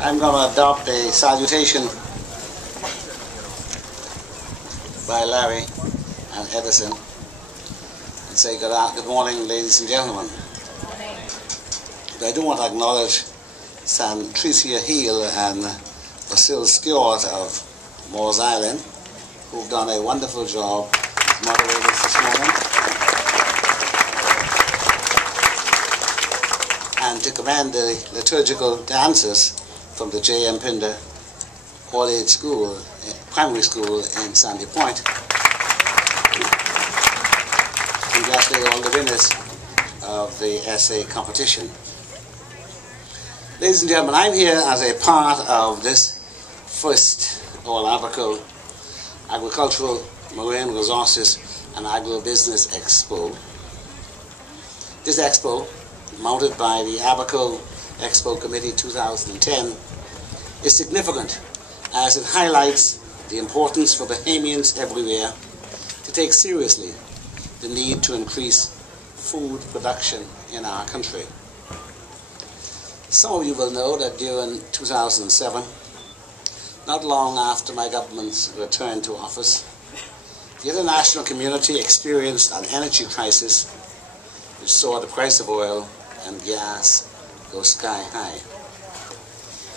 I'm going to adopt a salutation by Larry and Edison and say good morning, ladies and gentlemen. But I do want to acknowledge San Tricia Heel and Basil Stewart of Moores Island, who've done a wonderful job as moderators this morning, and to commend the liturgical dancers from the J.M. Pinder All-Age School, Primary School in Sandy Point. Congratulate all the winners of the essay competition. Ladies and gentlemen, I'm here as a part of this first Agricultural, Marine Resources and Agribusiness Expo. This expo, mounted by the Abaco Expo Committee 2010, is significant as it highlights the importance for Bahamians everywhere to take seriously the need to increase food production in our country. Some of you will know that during 2007, not long after my government's return to office, the international community experienced an energy crisis which saw the price of oil and gas go sky high.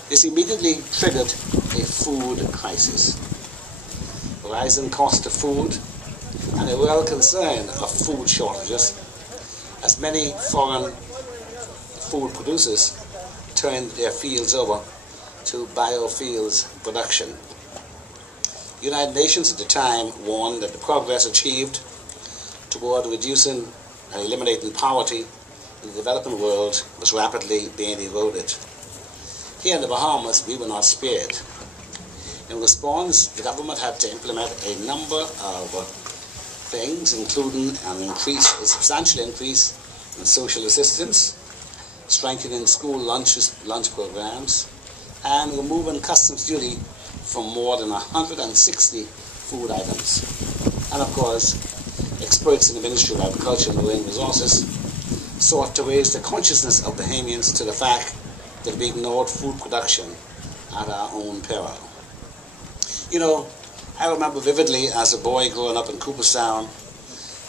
This immediately triggered a food crisis. The rising cost of food and a real concern of food shortages, as many foreign food producers turned their fields over to biofuels production. The United Nations at the time warned that the progress achieved toward reducing and eliminating poverty in the developing world was rapidly being eroded. Here in the Bahamas, we were not spared. In response, the government had to implement a number of things, including a substantial increase in social assistance, strengthening school lunch programs, and removing customs duty from more than 160 food items. And of course, experts in the Ministry of Agriculture and Marine Resources sought to raise the consciousness of Bahamians to the fact that we ignored food production at our own peril. You know, I remember vividly as a boy growing up in Cooperstown,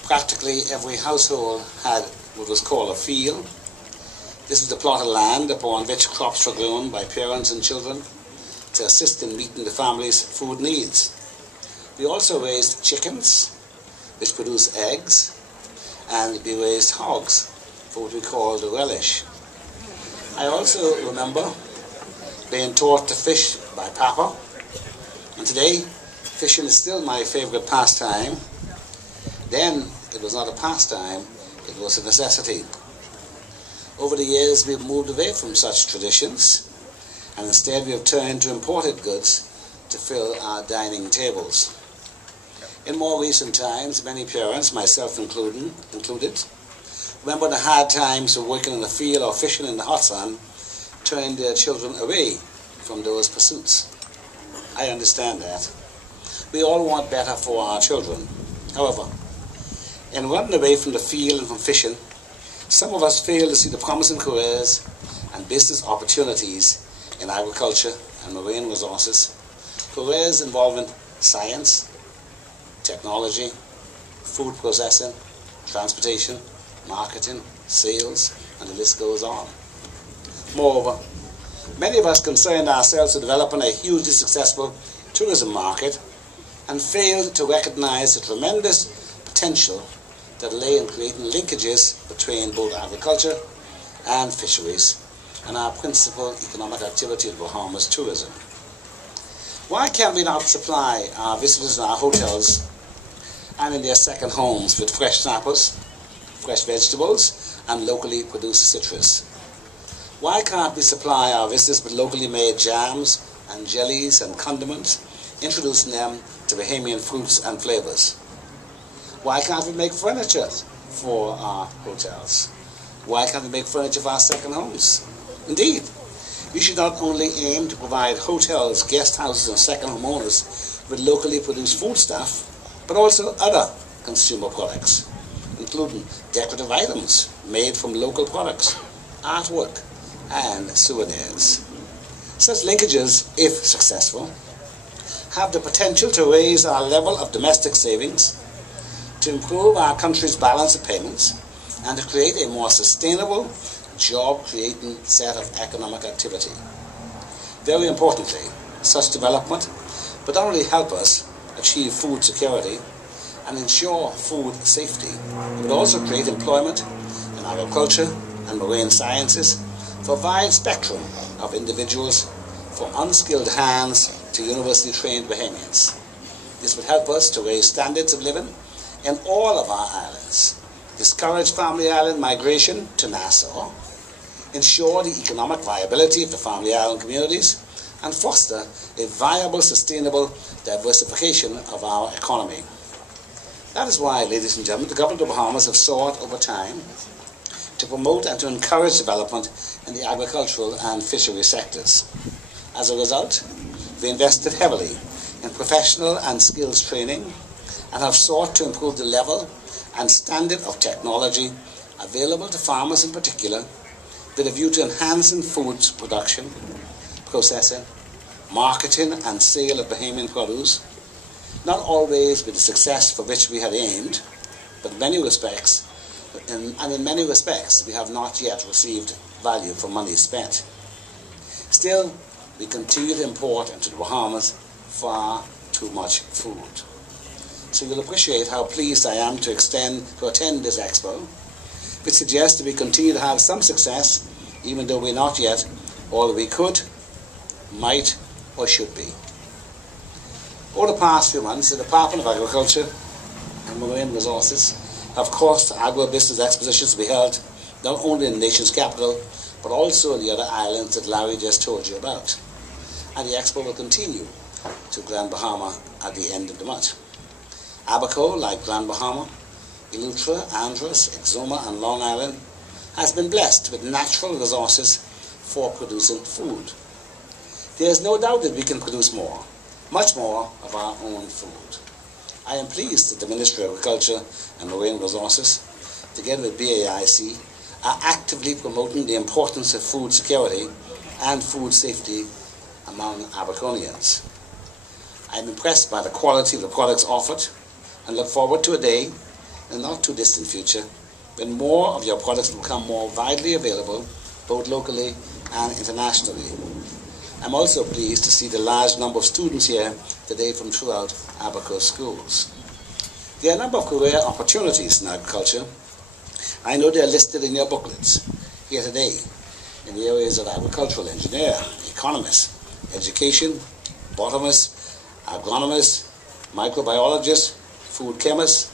practically every household had what was called a field. This was the plot of land upon which crops were grown by parents and children to assist in meeting the family's food needs. We also raised chickens, which produce eggs, and we raised hogs for what we called the relish. I also remember being taught to fish by Papa, and today fishing is still my favorite pastime. Then it was not a pastime, it was a necessity. Over the years, we've moved away from such traditions, and instead we have turned to imported goods to fill our dining tables. In more recent times, many parents, myself included, remember the hard times of working in the field or fishing in the hot sun, turned their children away from those pursuits. I understand that. We all want better for our children. However, in running away from the field and from fishing, some of us fail to see the promising careers and business opportunities in agriculture and marine resources, careers involving science, technology, food processing, transportation, marketing, sales, and the list goes on. Moreover, many of us concerned ourselves with developing a hugely successful tourism market and failed to recognize the tremendous potential that lay in creating linkages between both agriculture and fisheries and our principal economic activity in Bahamas, tourism. Why can't we not supply our visitors in our hotels and in their second homes with fresh snappers, fresh vegetables, and locally produced citrus? Why can't we supply our visitors with locally made jams and jellies and condiments, introducing them to Bahamian fruits and flavors? Why can't we make furniture for our hotels? Why can't we make furniture for our second homes? Indeed, we should not only aim to provide hotels, guest houses, and second home owners with locally produced foodstuff, but also other consumer products, including decorative items made from local products, artwork, and souvenirs. Such linkages, if successful, have the potential to raise our level of domestic savings, to improve our country's balance of payments, and to create a more sustainable, job-creating set of economic activity. Very importantly, such development would not only help us achieve food security and ensure food safety, it would also create employment in agriculture and marine sciences for a wide spectrum of individuals, from unskilled hands to university-trained Bahamians. This would help us to raise standards of living in all of our islands, discourage family island migration to Nassau, ensure the economic viability of the family island communities, and foster a viable, sustainable diversification of our economy. That is why, ladies and gentlemen, the government of the Bahamas have sought over time to promote and to encourage development in the agricultural and fishery sectors. As a result, we invested heavily in professional and skills training and have sought to improve the level and standard of technology available to farmers in particular, with a view to enhancing food production, processing, marketing and sale of Bahamian produce, not always with the success for which we had aimed, but in many respects we have not yet received value for money spent. Still, we continue to import into the Bahamas far too much food. So you'll appreciate how pleased I am to attend this expo, which suggests that we continue to have some success, even though we're not yet all that we could, might, or should be. Over the past few months, the Department of Agriculture and Marine Resources have caused agribusiness expositions to be held not only in the nation's capital, but also in the other islands that Larry just told you about. And the expo will continue to Grand Bahama at the end of the month. Abaco, like Grand Bahama, Eleuthera, Andros, Exuma and Long Island, has been blessed with natural resources for producing food. There is no doubt that we can produce more, much more of our own food. I am pleased that the Ministry of Agriculture and Marine Resources, together with BAIC, are actively promoting the importance of food security and food safety among Abaconians. I am impressed by the quality of the products offered and look forward to a day in the not too distant future when more of your products will become more widely available, both locally and internationally. I'm also pleased to see the large number of students here today from throughout Abaco schools. There are a number of career opportunities in agriculture. I know they are listed in your booklets here today in the areas of agricultural engineer, economist, education, botanist, agronomist, microbiologist, food chemist,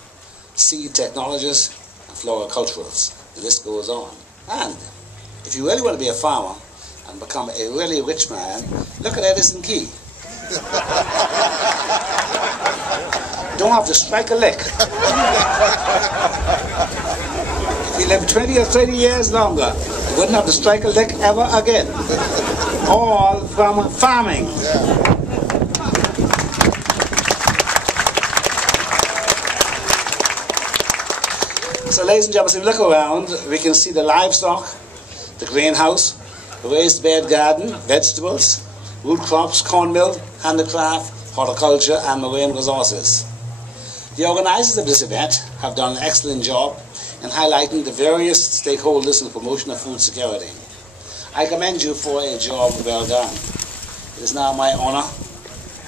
seed technologist, and floriculturist. The list goes on. And if you really want to be a farmer and become a really rich man, look at Edison Key. Don't have to strike a lick. If you live 20 or 30 years longer, you wouldn't have to strike a lick ever again. All from farming. So ladies and gentlemen, if we look around, we can see the livestock, the greenhouse, the raised bed garden, vegetables, root crops, cornmeal, handicraft, horticulture and marine resources. The organisers of this event have done an excellent job in highlighting the various stakeholders in the promotion of food security. I commend you for a job well done. It is now my honour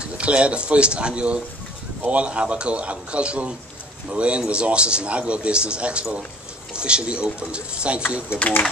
to declare the first annual All Abaco Agricultural, Marine Resources and Agribusiness Expo officially opened. Thank you. Good morning.